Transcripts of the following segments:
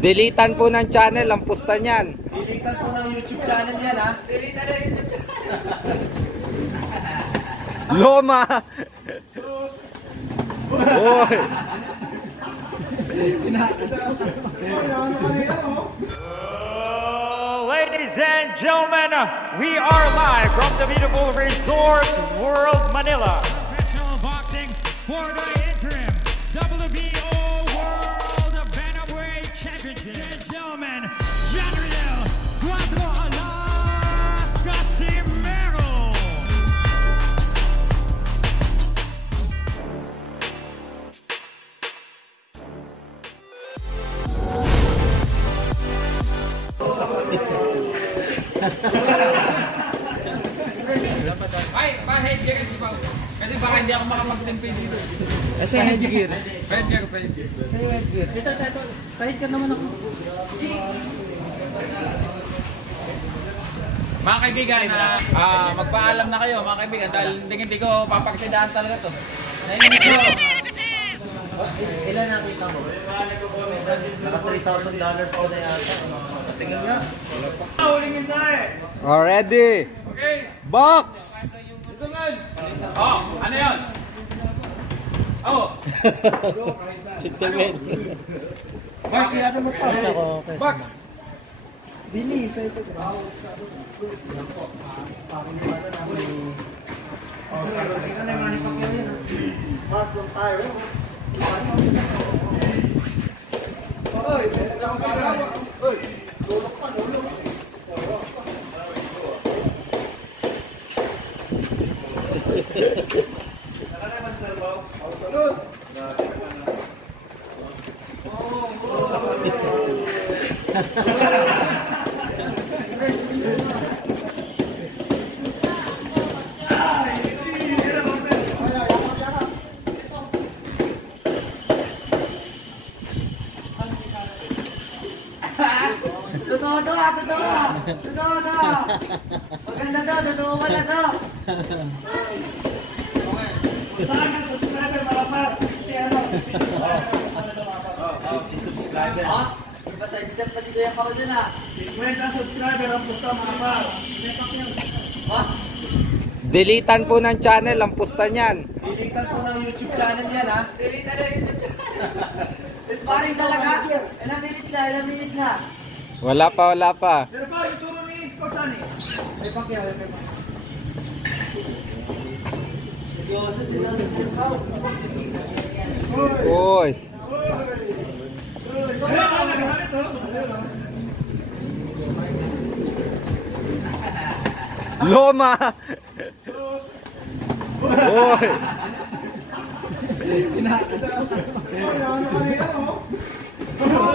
Deletan po ng channel ang pusta niyan. Deletan po ng YouTube channel yan, ha? Deletan ng YouTube channel. Loma! Oy! Ladies and gentlemen, we are live from the beautiful Resort World Manila. Professional boxing for the interim WBO World Bantamweight Championship. Gentlemen, Janriel Cuadro Alas Casimero. Ay, pa-headgear kasi pa. Kasi baka hindi ako makapag-template dito. Kasi headgear. Headgear. Ito. Kahit ka naman ako. Mga kaibigan, magpaalam na kayo mga kaibigan dahil hindi ko papagtidaan talaga to. Naiinit ko. Ilan nakita mo? Naka $3,000 po na yata. Tingin nga. Huling isa eh. Already! Okay. Box! Oh, ano yun? Oh. Chittimen. Mark, Ano mo pa? Box. Bili, sa ito. Totoo. Maganda to, totoo wala to. Basta step pa si Kuya Paul dun, ha. 50 subscriber ang pusta mga par. Deletan po ng channel ang pusta niyan. Deletan po ng YouTube channel yan, ha. Deletan ng YouTube channel. Sparring talaga. Ilang minutes na. Wala pa. Pero pa, ituro ni Scott Sani. May pakyaw. Seryoso. Oy! Loma! Oy!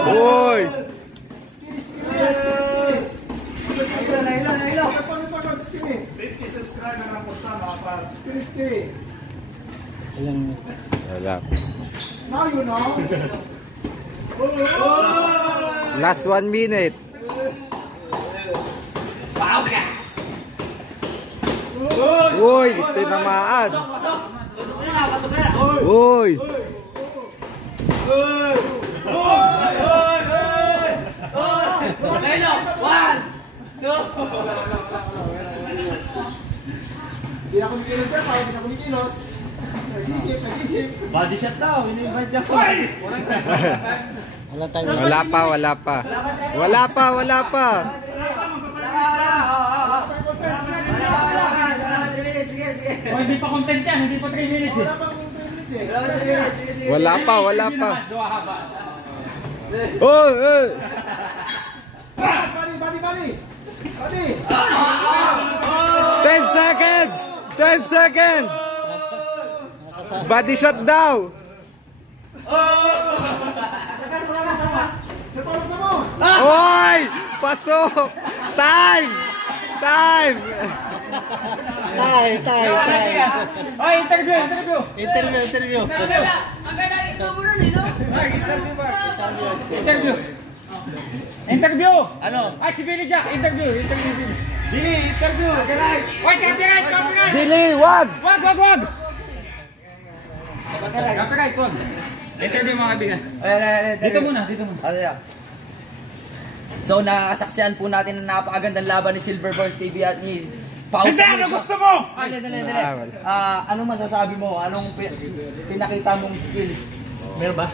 Oy! Nailo. 50 subscriber ang pusta mga par. Wala. Now you know. Last 1 minute. Wow, gas. Uy! Tinamaan! Pasok na. Uy! Nailo. 1, 2. Hindi ako kumikilos sir, parang hindi ako kumikilos. Nag-isip. Body shot daw, ini-invite niya po. Wala pa. Wala. Sige. Oh, hindi pa content yan, hindi pa 3 minutes eh. Wala pa. Sige. Oy! Bali. 10 seconds! Body shot daw! Oy! Pasok! Time! Oh, interview. Ang ganda is mo nun, no? Interview. Ano? Ay, si Billy Jack, interview. Bili, interview. Wait, copyright. Billy, wag! Wag. Copyright, wag. Interview mga kaibigan. Dito muna. Ano yan? So nakasaksihan po natin ang napakagandang laban ni Silverbones TV at ni Pao. Hindi, ano gusto mo? Dali. Anong masasabi mo? Anong pinakita mong skills? Meron ba?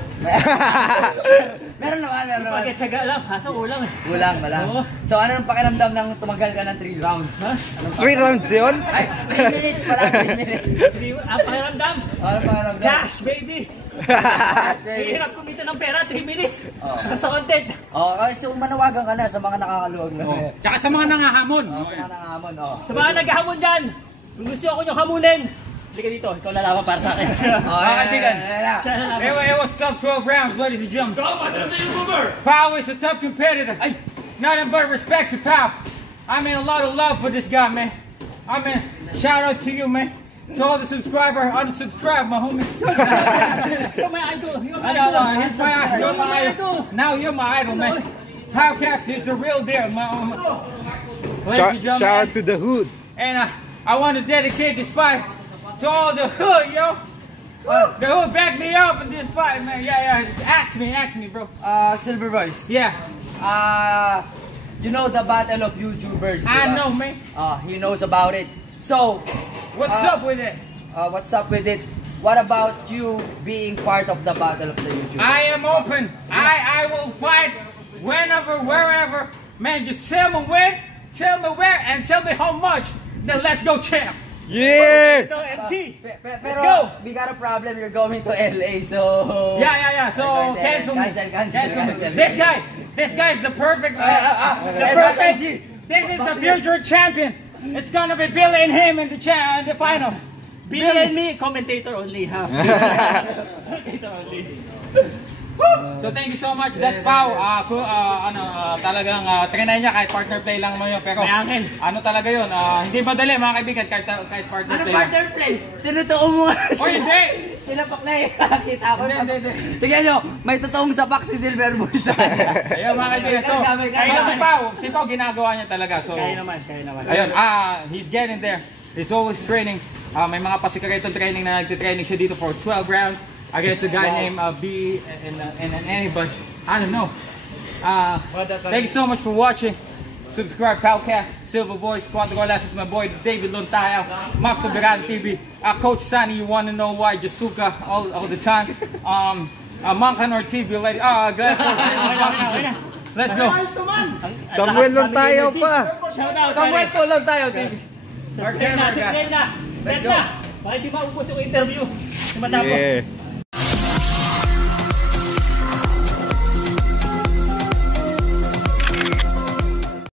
Meron naman. Pagkatsaga lang, haso ulang eh. Kulang. Oo. So ano ang pakiramdam ng tumagal ka ng 3 rounds? Ha? 3 rounds yun? Ay, 3 minutes pala, 3 minutes. Ang pakiramdam, Ano ang pakiramdam? cash baby! Cash, baby. Hirap kumita ng pera, 3 minutes. Oo. Sa content. So manawagan ka na sa mga nakakaluwag na. Tsaka sa mga nangahamon. Sa mga nangahamon, Sa mga naghahamon dyan, kung gusto ako nyo hamunin, hindi ka dito, ikaw lalaban para sa akin. Mga kaibigan. Siya lalaban. It was tough 12 rounds, ladies and gentlemen. Pao is a tough competitor. Nothing but respect to Pao. I mean, a lot of love for this guy, man. I mean, shout out to you, man. To all the subscriber, unsubscribe, my homie. You're my idol. You're my idol. He's my idol. You're my idol. Now you're my idol, man. Podcast is the real deal, man. Ladies and Shout gentlemen. out to the hood. And I want to dedicate this fight to all the hood, yo. The hood backed me up in this fight, man. Yeah. Ask me, bro. Silverbones. Yeah, You know the battle of YouTubers. I diba? know, man. He knows about it. So, What's up with it? what's up with it? What about you being part of the battle of the YouTubers? I am open. I will fight whenever, wherever. Man, just tell me when, tell me where, and tell me how much. Then let's go, champ. Yeah! Ito, MT. Pero go! we got a problem. You're going to LA, so... Yeah. So cancel me. Cancel. This guy is the perfect. This is the future champion. It's gonna be Billy and him in the finals. Billy and me, commentator only, ha? Commentator only. So thank you so much. That's Pao. Talagang trinay niya kahit partner play lang mo yun. Pero May angin. ano talaga yun? Hindi madali mga kaibigan kahit partner Ano play. partner play? Tinutuo mo nga. O hindi! Sinapak na eh. Kita ko. Hindi. Tingnan nyo, may totoong sapak si Silverbones. Ayun mga kaibigan. So, si Pao ginagawa niya talaga. So, Kaya naman. ayun, he's getting there. He's always training. May mga pasikaretong training na nagtitraining siya dito for 12 rounds against a guy named B and anybody. I don't know. Thank you so much for watching. Subscribe, Palcast, Silver Voice, Quanto Golas is my boy, David Lontayo, Max Soberano TV, Coach Sunny, you want to know why, Jasuka, all the time. Mancanor TV, lady. Let's go. Samuel lang tayo pa. Shout out. Samuel to lang tayo, TV. Subscribe na. Let's go. Baka hindi maubos yung interview. Matapos. Yeah.